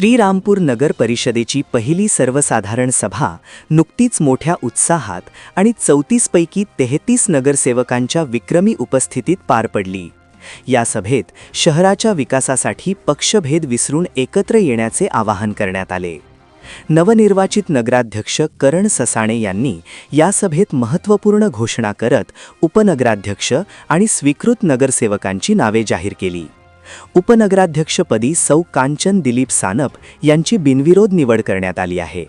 श्रीरामपूर नगर परिषदेची पहिली सर्वसाधारण सभा नुकतीच मोठ्या उत्साहात आणि चौतीसपैकी तेहतीस नगरसेवकांच्या विक्रमी उपस्थितीत पार पडली. या सभेत शहराच्या विकासासाठी पक्षभेद विसरून एकत्र येण्याचे आवाहन करण्यात आले. नवनिर्वाचित नगराध्यक्ष करण ससाणे यांनी या सभेत महत्त्वपूर्ण घोषणा करत उपनगराध्यक्ष आणि स्वीकृत नगरसेवकांची नावे जाहीर केली. उपनगराध्यक्षपदी सौ कांचन दिलीप सानप यांची बिनविरोध निवड करण्यात आली आहे.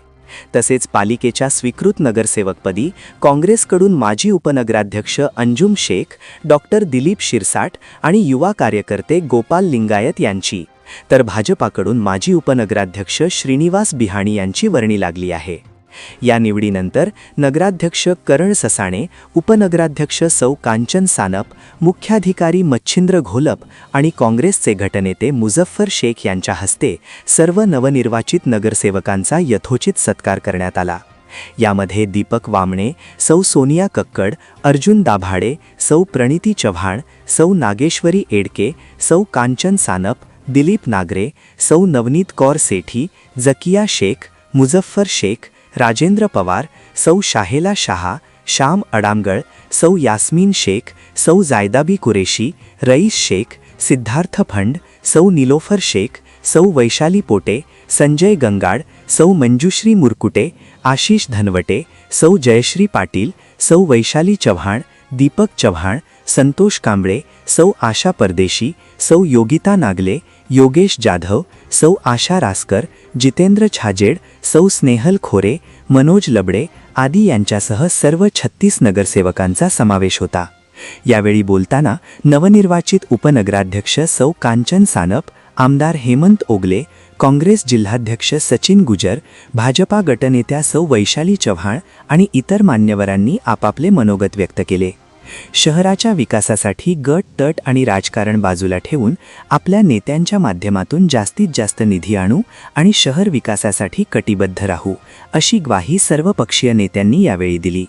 तसेच पालिकेच्या स्वीकृत नगरसेवकपदी काँग्रेसकडून माजी उपनगराध्यक्ष अंजुम शेख डॉक्टर दिलीप शिरसाट आणि युवा कार्यकर्ते गोपाल लिंगायत यांची तर भाजपाकडून माजी उपनगराध्यक्ष श्रीनिवास बिहाणी यांची वर्णी लागली आहे. या निवडीनंतर नगराध्यक्ष करण ससाणे उपनगराध्यक्ष सौ कांचन सानप मुख्याधिकारी मच्छिंद्र घोलप आणि काँग्रेसचे गटनेते मुझफ्फर शेख यांच्या हस्ते सर्व नवनिर्वाचित नगरसेवकांचा यथोचित सत्कार करण्यात आला. यामध्ये दीपक वामणे सौ सोनिया कक्कड अर्जुन दाभाडे सौ प्रणिती चव्हाण सौ नागेश्वरी एडके सौ कांचन सानप दिलीप नागरे सौ नवनीत कौर सेठी जकिया शेख मुझफ्फर शेख राजेंद्र पवार सौ शाहेला शहा श्याम अडामगळ सौ यास्मीन शेख सौ जायदाबी कुरेशी रईस शेख सिद्धार्थ फंड सौ निलोफर शेख सौ वैशाली पोटे संजय गंगाड सौ मंजुश्री मुरकुटे आशिष धनवटे सौ जयश्री पाटील सौ वैशाली चव्हाण दीपक चव्हाण संतोष कांबळे सौ आशा परदेशी सौ योगिता नागले योगेश जाधव सौ आशा रासकर जितेंद्र छाजेड सौ स्नेहल खोरे मनोज लबडे आदी यांच्यासह सर्व छत्तीस नगरसेवकांचा समावेश होता. यावेळी बोलताना नवनिर्वाचित उपनगराध्यक्ष सौ कांचन सानप आमदार हेमंत ओगले काँग्रेस जिल्हाध्यक्ष सचिन गुजर भाजपा गटनेत्या सौ वैशाली चव्हाण आणि इतर मान्यवरांनी आपापले मनोगत व्यक्त केले. शहराच्या विकासासाठी गट तट आणि राजकारण बाजूला ठेवून आपल्या नेत्यांच्या माध्यमातून जास्तीत जास्त निधी आणू आणि शहर विकासासाठी कटिबद्ध राहू अशी ग्वाही सर्वपक्षीय नेत्यांनी यावेळी दिली.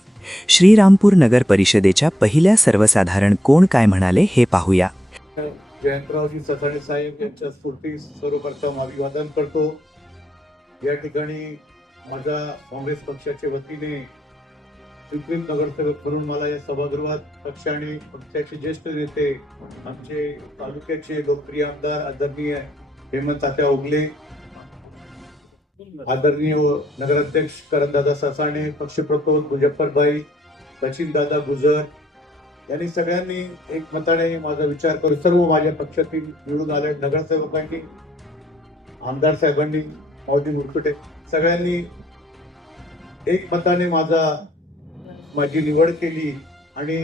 श्रीरामपूर नगर परिषदेच्या पहिल्या सर्वसाधारण कोण काय म्हणाले हे पाहूया. जयंतरावजी ससाणे साहेब यांच्या स्फूर्ती सर्वप्रथम अभिवादन करतो. या ठिकाणी माझ्या काँग्रेस पक्षाच्या वतीने स्वीकृत नगरसेवक म्हणून मला या सभागृहात पक्ष आणि पक्षाचे ज्येष्ठ नेते आमचे तालुक्याचे लोकप्रिय आमदार आदरणीय हेमंत तात्या ओगले आदरणीय नगराध्यक्ष करणदादा ससाणे पक्षप्रतोद मुजफ्फरभाई सचिन दादा गुजर यांनी सगळ्यांनी एक मताने माझा विचार करून सर्व माझ्या पक्षातील निवडून आले नगरसेवकांनी आमदार साहेबांनी माऊली मुरकुटे सगळ्यांनी एक मताने माझा माझी निवड केली आणि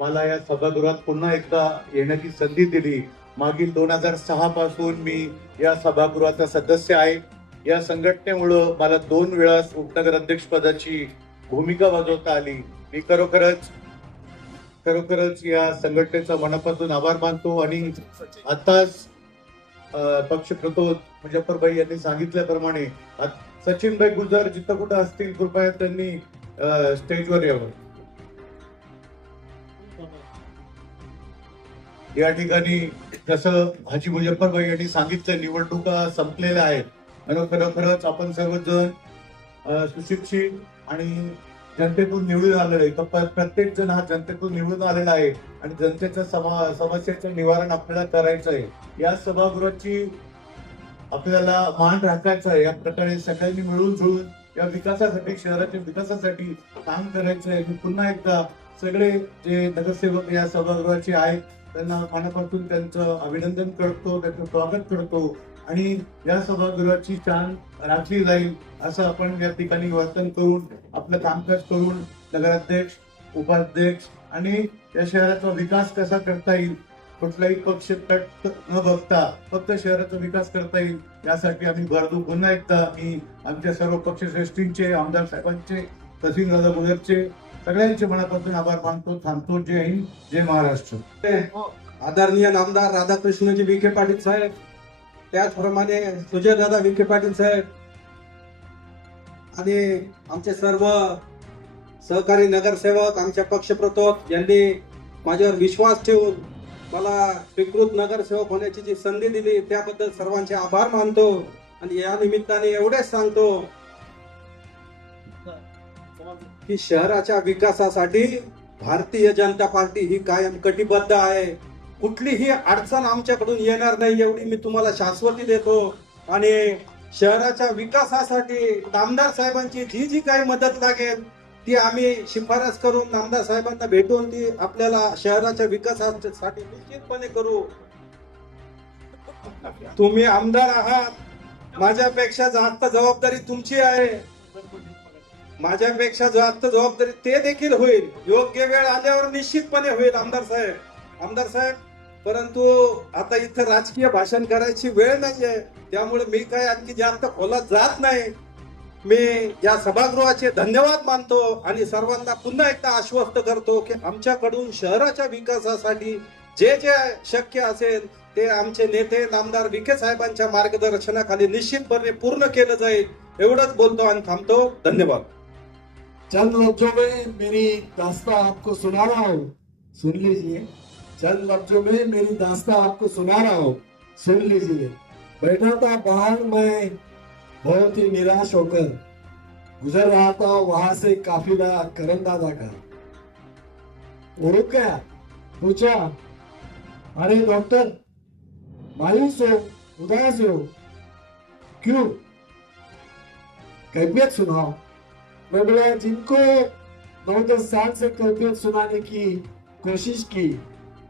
मला या सभागृहात पुन्हा एकदा येण्याची संधी दिली. मागील दोन हजार सहा पासून मी या सभागृहाचा सदस्य आहे. या संघटनेमुळं मला दोन वेळा उपनगर अध्यक्ष पदाची भूमिका बजावता आली. मी खरोखरच खरोखरच या संघटनेचा मनापासून आभार मानतो आणि आताच पक्ष पक्षप्रतोद मुजफ्फरभाई यांनी सांगितल्याप्रमाणे सचिनभाई गुजर जिथं कुठं असतील कृपया त्यांनी स्टेजवर यावं या ठिकाणी जसं हाजी मुजफ्फरभाई यांनी सांगितलं निवडणुका संपलेल्या आहेत. आणि खरोखरच आपण सर्वजण सुशिक्षित आणि जनतेतून निवडून आलेलं आहे. तर प्रत्येक जण हा जनतेतून निवडून आलेला आहे आणि जनतेच्या समा समस्येचं निवारण आपल्याला करायचं आहे. या सभागृहाची आपल्याला मान राखायचं आहे. या प्रकारे सगळ्यांनी मिळून जुळून या विकासासाठी शहराच्या विकासासाठी काम करायचं आहे मी पुन्हा एकदा सगळे जे नगरसेवक या सभागृहाचे आहेत त्यांना मनापासून त्यांचं अभिनंदन करतो त्यांचं स्वागत करतो. आणि या सभागृहाची शान राखली जाईल असं आपण या ठिकाणी वर्तन करून आपलं कामकाज करून नगराध्यक्ष उपाध्यक्ष आणि या शहराचा विकास कसा करता येईल कुठलाही पक्ष तट न बघता फक्त शहराचा विकास करता येईल यासाठी आम्ही भरदू पुन्हा एकदा मी आमच्या सर्व पक्षश्रेष्ठींचे आमदार साहेबांचे तहसील दादा गुजरचे सगळ्यांचे मनापासून आभार मानतो थांबतो. जय हिंद जय महाराष्ट्र. हो, आदरणीय नामदार राधाकृष्णजी विखे पाटील साहेब त्याचप्रमाणे सुजयदादा विखे पाटील साहेब आणि आमचे सर्व सहकारी नगरसेवक आमच्या पक्षप्रतोक यांनी माझ्यावर विश्वास ठेवून मला स्वीकृत नगरसेवक होण्याची जी संधी दिली त्याबद्दल सर्वांचे आभार मानतो आणि या निमित्ताने एवढेच सांगतो की शहराच्या विकासासाठी भारतीय जनता पार्टी ही कायम कटिबद्ध आहे. कुठलीही अडचण आमच्याकडून येणार नाही एवढी मी तुम्हाला शाश्वती देतो. आणि शहराच्या विकासासाठी दामदार साहेबांची जी जी काही मदत लागेल ती आम्ही शिफारस करून नामदार साहेबांना भेटून ती आपल्याला शहराच्या विकासासाठी निश्चितपणे करू. तुम्ही आमदार आहात. माझ्यापेक्षा जास्त जबाबदारी तुमची आहे माझ्यापेक्षा जास्त जबाबदारी ते देखील होईल. योग्य वेळ आल्यावर निश्चितपणे होईल आमदार साहेब. आमदार साहेब परंतु आता इथं राजकीय भाषण करायची वेळ नाहीये. त्यामुळे मी काय आणखी जास्त खोलात जात नाही. मी या सभागृहाचे धन्यवाद मानतो आणि सर्वांना पुन्हा एकदा आश्वस्त करतो की आमच्याकडून शहराच्या विकासासाठी जे जे शक्य असेल ते आमचे नेते नामदार विखे साहेबांच्या मार्गदर्शनाखाली निश्चितपणे पूर्ण केलं जाईल एवढंच बोलतो आणि थांबतो. धन्यवाद. चंद लफ्जों में मेरी दास्ता आपको सुना रहा हूँ. सुन लीजिए. चंद लफ्जों में मेरी दास्ता आपको सुना रहा हूँ. सुन लीजिए. बैठा था बाहर मैं बहुत ही निराश होकर गुजर रहा था वहां से काफिला करण दादा का? वो रुक गया पूछा अरे डॉक्टर मायूस हो उदास हो. क्यों? कैफियत सुनाओ. मैं बोला जिनको नौ दस साल से कैफियत सुनाने की कोशिश की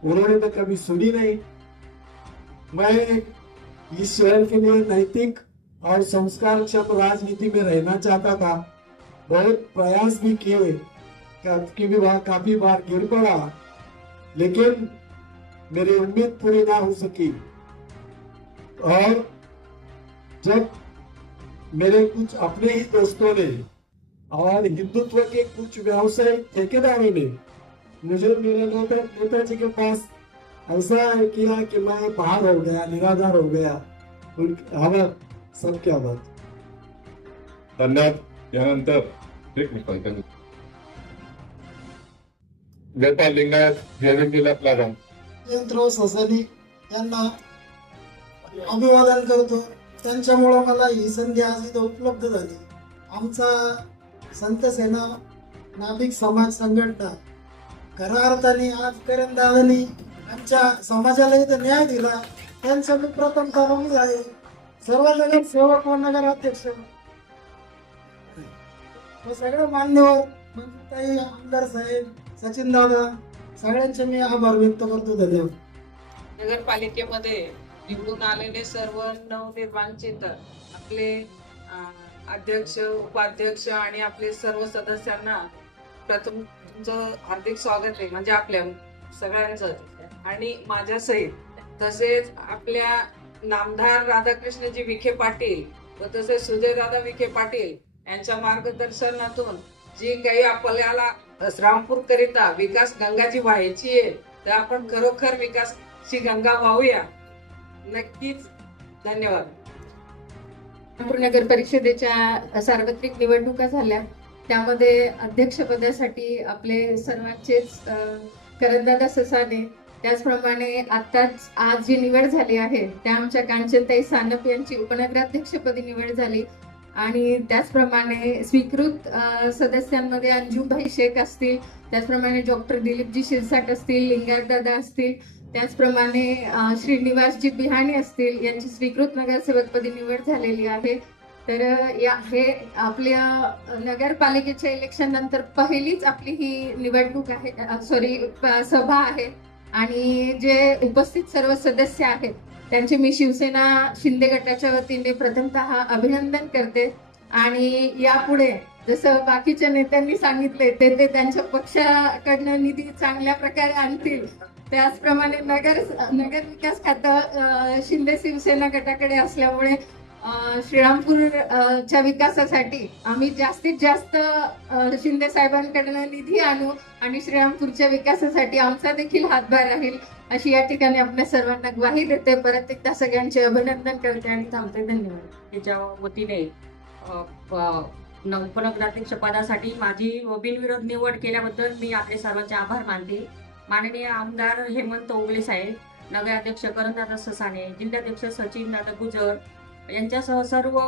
उन्होंने तो कभी सुनी नहीं। मैं इस शहर के लिए नैतिक और संस्कार राजनीति में रहना चाहता था। बहुत प्रयास भी किए। काफ़ी बार काफ़ी बार गिर पड़ा। लेकिन मेरी उम्मीद पूरी ना हो सकी। और जब मेरे कुछ अपने ही दोस्तों ने और हिंदुत्व के कुछ व्यावसायिक ठेकेदारों ने मुझे मेरे नेता नेताजी के पास ऐसा किया कि मैं बाहर हो गया, निराधार हो गया। उन- आभार सबके आभार धन्यवाद. यानंतर एक मिनिट गोपाल लिंगायत जयंतीला प्लाझा. यंत्रराव ससानी यांना अभिवादन करतो. त्यांच्यामुळं मला ही संधी आज इथं उपलब्ध झाली. आमचा संत सेना नाभिक समाज संघटना खऱ्या अर्थाने आज करंदाजांनी आमच्या समाजाला इथं न्याय दिला. त्यांचं मी प्रथम नमूद आहे. सर्व नगर सेवक व नगर अध्यक्ष व सगळे मान्यवर हो. मंत्रीताई म्हणजे आमदार साहेब सचिन दादा सगळ्यांचे मी आभार व्यक्त करतो. धन्यवाद. नगरपालिकेमध्ये निवडून आलेले सर्व नवनिर्माणचित आपले अध्यक्ष उपाध्यक्ष आणि आपले सर्व सदस्यांना प्रथम तुमचं हार्दिक स्वागत आहे. म्हणजे आपल्या सगळ्यांचं. आणि माझ्या सहित तसेच आपल्या नामधार राधाकृष्णजी विखे पाटील व तसेच सुजयदादा विखे पाटील यांच्या मार्गदर्शनातून जी काही आपल्याला रामपूरकरिता विकास गंगाची व्हायची आहे तर आपण खरोखर विकासची गंगा वाहूया नक्कीच. धन्यवाद. नगर परिषदेच्या सार्वत्रिक निवडणुका झाल्या. त्यामध्ये अध्यक्षपदासाठी आपले सर्वांचेच करंदादा ससाने त्याचप्रमाणे आताच आज जी निवड झाली आहे त्या आमच्या कांचनताई सानप यांची उपनगराध्यक्षपदी निवड झाली. आणि त्याचप्रमाणे स्वीकृत सदस्यांमध्ये अंजुमभाई शेख असतील त्याचप्रमाणे डॉक्टर दिलीपजी शिरसाट असतील लिंगारदादा असतील त्याचप्रमाणे श्रीनिवासजी बिहाणी असतील यांची स्वीकृत नगरसेवकपदी निवड झालेली आहे. तर या हे आपल्या नगरपालिकेच्या इलेक्शन नंतर पहिलीच आपली ही निवडणूक आहे सॉरी सभा आहे. आणि जे उपस्थित सर्व सदस्य आहेत त्यांचे मी शिवसेना शिंदे गटाच्या वतीने प्रथमतः अभिनंदन करते. आणि यापुढे जसं बाकीच्या नेत्यांनी सांगितले ते ते त्यांच्या पक्षाकडनं निधी चांगल्या प्रकारे आणतील. त्याचप्रमाणे नगर नगर विकास खातं शिंदे शिवसेना गटाकडे असल्यामुळे श्रीरामपूरच्या विकासासाठी आम्ही जास्तीत जास्त शिंदे साहेबांकडनं निधी आणू आणि श्रीरामपूरच्या विकासासाठी आमचा देखील हातभार राहील अशी या ठिकाणी आपल्या सर्वांना ग्वाही देते. परत एकदा सगळ्यांचे अभिनंदन करते आणि थांबते. धन्यवाद. त्याच्या वतीने उपनगराध्यक्ष पदासाठी माझी बिनविरोध निवड केल्याबद्दल मी आपले सर्वांचे आभार मानते. माननीय आमदार हेमंत ओगले साहेब नगराध्यक्ष करंदादा ससाने जिल्हाध्यक्ष सचिन दादा गुजर यांच्यासह सर्व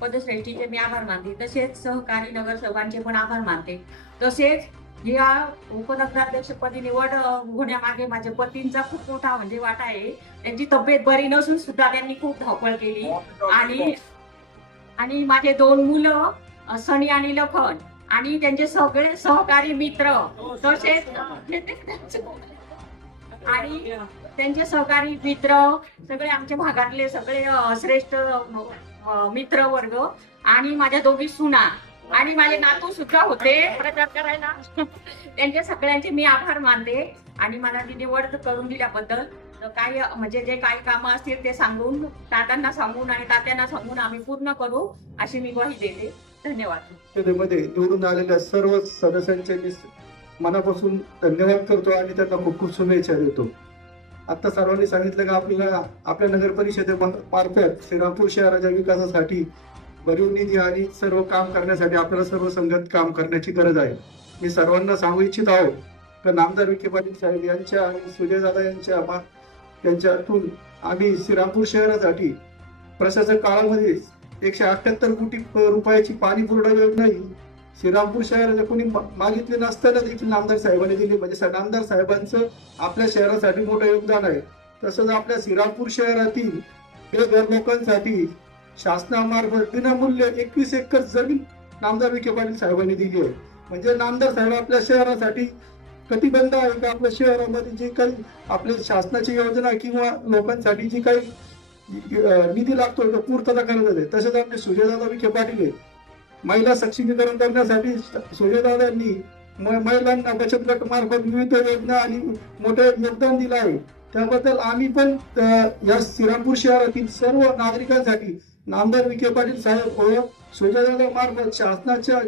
पदश्रेष्ठीचे मी आभार मानते. तसेच सहकारी नगरसेवकांचे पण आभार मानते. तसेच या उपनगराध्यक्षपदी निवड होण्यामागे माझ्या पतींचा खूप मोठा म्हणजे वाटा आहे. त्यांची तब्येत बरी नसून सुद्धा त्यांनी खूप धावपळ केली. आणि आणि माझे दोन मुलं सनी आणि लखन आणि त्यांचे सगळे सहकारी मित्र. तसेच आणि त्यांचे सहकारी मित्र सगळे आमच्या भागातले सगळे श्रेष्ठ मित्र वर्ग आणि माझ्या दोघी सुना आणि माझे नातू सुद्धा होते. प्रचार करायला त्यांच्या सगळ्यांचे मी आभार मानते आणि मला ती निवड करून दिल्याबद्दल. तर काही म्हणजे जे काही कामं असतील ते सांगून तात्यांना सांगून आणि तात्यांना सांगून आम्ही पूर्ण करू अशी मी ग्वाही देते. धन्यवाद. मध्ये निवडून आलेल्या सर्व सदस्यांचे मी मनापासून धन्यवाद करतो आणि त्यांना खूप खूप शुभेच्छा देतो. आता सर्वांनी सांगितलं की आपल्याला आपल्या नगर परिषदेमार्फत श्रीरामपूर शहराच्या विकासासाठी भरीव निधी आणि सर्व काम करण्यासाठी आपल्याला सर्व संघात काम करण्याची गरज आहे. मी सर्वांना सांगू इच्छित आहो का नामदार विखे पाटील साहेब यांच्या आणि सुजयदादा यांच्या यांच्यातून आम्ही श्रीरामपूर शहरासाठी प्रशासक काळामध्ये एकशे अठ्ठ्याहत्तर कोटी रुपयाची पाणी पुरवठा योजना ही श्रीरामपूर शहराला कोणी मागितले नसताना देखील नामदार साहेबांनी दिली. म्हणजे नामदार साहेबांचं आपल्या शहरासाठी मोठं योगदान आहे. तसंच आपल्या श्रीरामपूर शहरातील बेघर लोकांसाठी शासनामार्फत विनामूल्य एकवीस एकर जमीन नामदार विखे पाटील साहेबांनी दिली आहे. म्हणजे नामदार साहेब आपल्या शहरासाठी कटिबंध आहे का? आपल्या शहरामध्ये जे काही आपल्या शासनाची योजना किंवा लोकांसाठी जी काही निधी लागतो तो पूर्तता करत आहे. तसेच आपले सुजयदादा विखे पाटील आहे. महिला सक्षमीकरण करण्यासाठी सूर्यदादांनी महिलांना बचत गट मार्फत विविध योजना आणि मोठे योगदान दिलं आहे. त्याबद्दल आम्ही पण या श्रीरामपूर शहरातील सर्व नागरिकांसाठी नामदार विखे पाटील साहेब व सूर्यदादा मार्फत शासनाच्या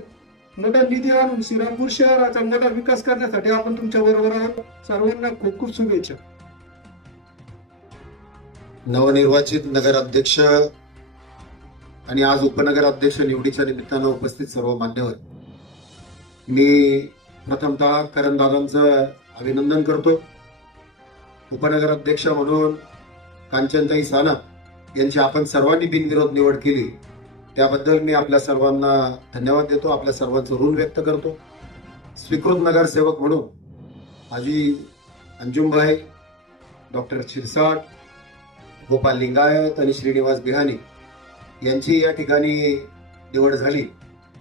मोठा निधी आणून श्रीरामपूर शहराचा मोठा विकास करण्यासाठी आपण तुमच्या बरोबर आहोत. सर्वांना खूप खूप शुभेच्छा. नवनिर्वाचित नगराध्यक्ष आणि आज उपनगराध्यक्ष निवडीच्या निमित्तानं उपस्थित सर्व मान्यवर. मी प्रथमतः करणदादांचं अभिनंदन करतो. उपनगराध्यक्ष म्हणून कांचनताई साना यांची आपण सर्वांनी बिनविरोध निवड केली. त्याबद्दल मी आपल्या सर्वांना धन्यवाद देतो. आपल्या सर्वांचं ऋण व्यक्त करतो. स्वीकृत नगरसेवक म्हणून आजी अंजुमबाई डॉक्टर शिरसाट गोपाल लिंगायत आणि श्रीनिवास बिहानी यांची या ठिकाणी निवड झाली.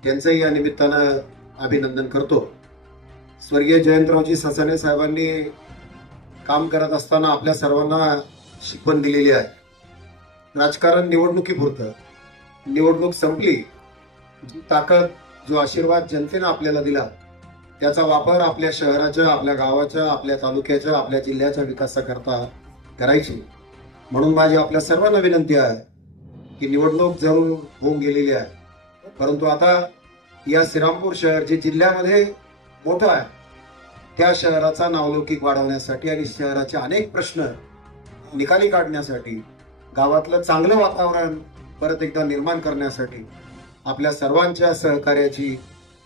त्यांचंही या निमित्तानं अभिनंदन करतो. स्वर्गीय जयंतरावजी ससाने साहेबांनी काम करत असताना आपल्या सर्वांना शिकवण दिलेली आहे. राजकारण निवडणुकीपुरतं. निवडणूक संपली. जी ताकद जो आशीर्वाद जनतेनं आपल्याला दिला त्याचा वापर आपल्या शहराच्या आपल्या गावाच्या आपल्या तालुक्याच्या आपल्या जिल्ह्याच्या विकासाकरता करायची. म्हणून माझी आपल्या सर्वांना विनंती आहे की निवडणूक जरूर होऊन गेलेली आहे. परंतु आता या श्रीरामपूर शहर जे जिल्ह्यामध्ये मोठं आहे त्या शहराचा नावलौकिक वाढवण्यासाठी आणि शहराचे अनेक प्रश्न निकाली काढण्यासाठी गावातलं चांगलं वातावरण परत एकदा निर्माण करण्यासाठी आपल्या सर्वांच्या सहकार्याची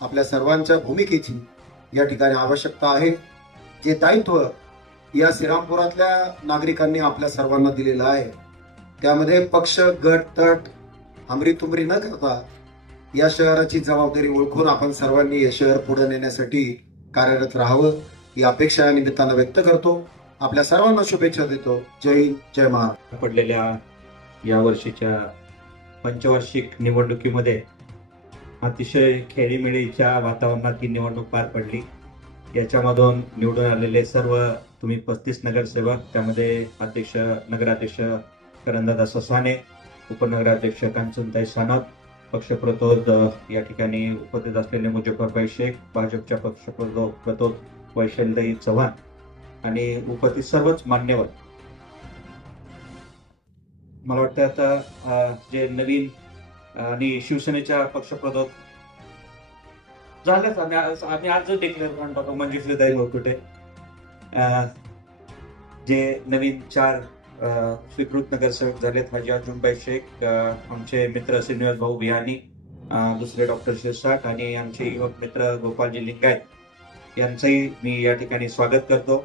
आपल्या सर्वांच्या भूमिकेची या ठिकाणी आवश्यकता आहे. जे दायित्व या श्रीरामपुरातल्या नागरिकांनी आपल्या सर्वांना दिलेलं आहे त्यामध्ये पक्ष गट तट हमरी तुमरी न करता या शहराची जबाबदारी ओळखून आपण सर्वांनी हे शहर पुढे नेण्यासाठी कार्यरत राहावं ही अपेक्षा या निमित्तानं व्यक्त करतो. आपल्या सर्वांना शुभेच्छा देतो. जय हिंद जय महाराष्ट्र. पडलेल्या या वर्षीच्या पंचवार्षिक निवडणुकीमध्ये अतिशय खेळीमेळीच्या वातावरणात ही निवडणूक पार पडली. याच्यामधून निवडून आलेले सर्व तुम्ही पस्तीस नगरसेवक त्यामध्ये अध्यक्ष नगराध्यक्ष करंदादा ससाने उपनगराध्यक्ष कांचनताई सानप पक्षप्रतोद या ठिकाणी उपस्थित असलेले मुजफ्फरभाई शेख भाजपच्या पक्षप्रतोद प्रतोद वैशलदाई चव्हाण आणि उपस्थित सर्वच मान्यवर. मला वाटतं आता जे नवीन आणि शिवसेनेच्या पक्षप्रतोद झालंच आम्ही आज- आम्ही आजच डिक्लेअर करून टाकू मंजुश्रीदाई कुठे? जे नवीन चार स्वीकृत नगरसेवक झालेत हाजी अजुनबाई शेख आमचे मित्र श्रीनिवास भाऊ बिहानी दुसरे डॉक्टर शिरसाट आणि आमचे युवक मित्र गोपालजी लिंगायत. यांचंही मी या ठिकाणी स्वागत करतो.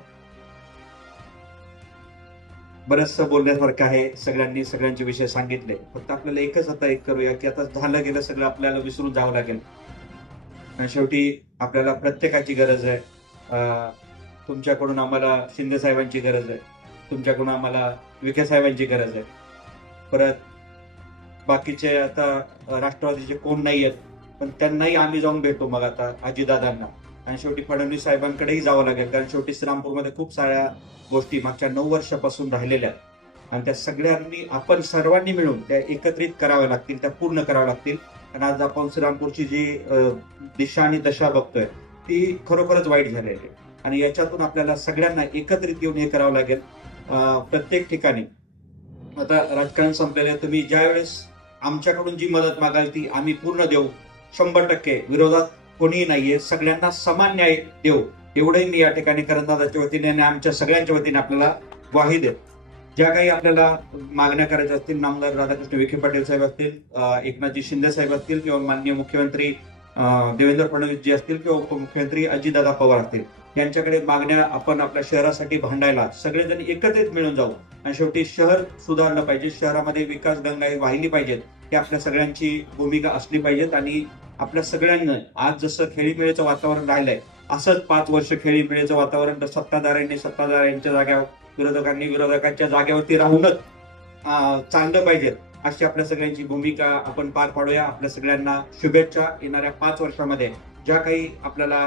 बरचसं बोलण्यासारखं आहे सगळ्यांनी सगळ्यांचे विषय सांगितले. फक्त आपल्याला एकच आता एक करूया की आता झालं गेलं सगळं आपल्याला विसरून जावं लागेल. आणि शेवटी आपल्याला प्रत्येकाची गरज आहे. तुमच्याकडून आम्हाला शिंदे साहेबांची गरज आहे. तुमच्याकडून आम्हाला विखे साहेबांची गरज आहे. परत बाकीचे आता राष्ट्रवादीचे कोण नाही आहेत पण त्यांनाही आम्ही जाऊन भेटतो मग आता आजीदादांना. आणि शेवटी फडणवीस साहेबांकडेही जावं लागेल कारण शेवटी श्रीरामपूरमध्ये खूप साऱ्या गोष्टी मागच्या नऊ वर्षापासून राहिलेल्या आहेत. आणि त्या सगळ्यांनी आपण सर्वांनी मिळून त्या एकत्रित कराव्या लागतील त्या पूर्ण कराव्या लागतील. आणि आज आपण श्रीरामपूरची जी दिशा आणि दशा बघतोय ती खरोखरच वाईट झालेली आहे. आणि याच्यातून आपल्याला सगळ्यांना एकत्रित येऊन हे करावं लागेल. प्रत्येक ठिकाणी. आता राजकारण संपलेलं आहे तुम्ही ज्यावेळेस आमच्याकडून जी मदत मागाल ती आम्ही पूर्ण देऊ. शंभर टक्के विरोधात कोणीही नाहीये सगळ्यांना समान न्याय देऊ. एवढंही मी या ठिकाणी करंदाजाच्या वतीने आणि आमच्या सगळ्यांच्या वतीने आपल्याला ग्वाही देत. ज्या काही आपल्याला मागण्या करायच्या असतील नामदार राधाकृष्ण विखे पाटील साहेब असतील एकनाथजी शिंदे साहेब असतील किंवा माननीय मुख्यमंत्री देवेंद्र फडणवीस जी असतील किंवा उपमुख्यमंत्री अजितदादा पवार असतील यांच्याकडे मागण्या आपण आपल्या शहरासाठी भांडायला सगळेजण एकत्रित मिळून जाऊ. आणि शेवटी शहर सुधारलं पाहिजे शहरामध्ये विकास गंगा ही वाहिली पाहिजेत ही आपल्या सगळ्यांची भूमिका असली पाहिजेत आणि आपल्या सगळ्यांना आज जसं खेळीमेळीचं वातावरण राहिलंय असंच पाच वर्ष खेळीमेळीचं वातावरण सत्ताधाऱ्यांनी सत्ताधाऱ्यांच्या जाग्यावर विरोधकांनी विरोधकांच्या जागेवरती राहूनच चाललं पाहिजे. अशी आपल्या सगळ्यांची भूमिका आपण पार पाडूया. आपल्या सगळ्यांना शुभेच्छा येणाऱ्या पाच वर्षामध्ये. ज्या काही आपल्याला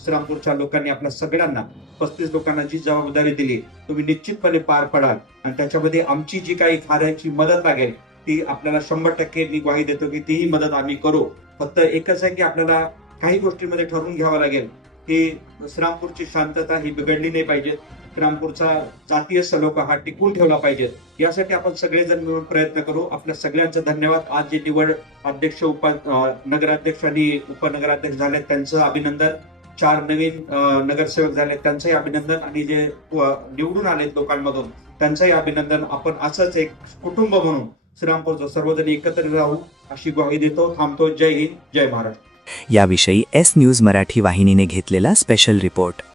श्रीरामपूरच्या लोकांनी आपल्या सगळ्यांना पस्तीस लोकांना जी जबाबदारी दिली तुम्ही निश्चितपणे पार पडाल. आणि त्याच्यामध्ये आमची जी काही खाऱ्याची मदत लागेल ती आपल्याला शंभर टक्के मी ग्वाही देतो की तीही मदत आम्ही करू. फक्त एकच आहे की आपल्याला काही गोष्टींमध्ये ठरवून घ्यावं लागेल की श्रीरामपूरची शांतता ही बिघडली नाही पाहिजे. श्रीरामपूरचा जातीय सलोखा हा टिकून ठेवला पाहिजे. यासाठी आपण सगळेजण मिळून प्रयत्न करू. आपल्या सगळ्यांचा धन्यवाद. आज जे निवड अध्यक्ष उप नगराध्यक्ष आणि उपनगराध्यक्ष झाले त्यांचं अभिनंदन. चार नवीन नगरसेवक झाले त्यांचंही अभिनंदन आणि जे निवडून आलेत लोकांमधून त्यांचंही अभिनंदन. आपण असंच एक कुटुंब म्हणून श्रीरामपूरचं सर्वजण एकत्र राहू अशी ग्वाही देतो. थांबतो. जय हिंद. जय महाराष्ट्र. याविषयी एस न्यूज मराठी वाहिनीने घेतलेला स्पेशल रिपोर्ट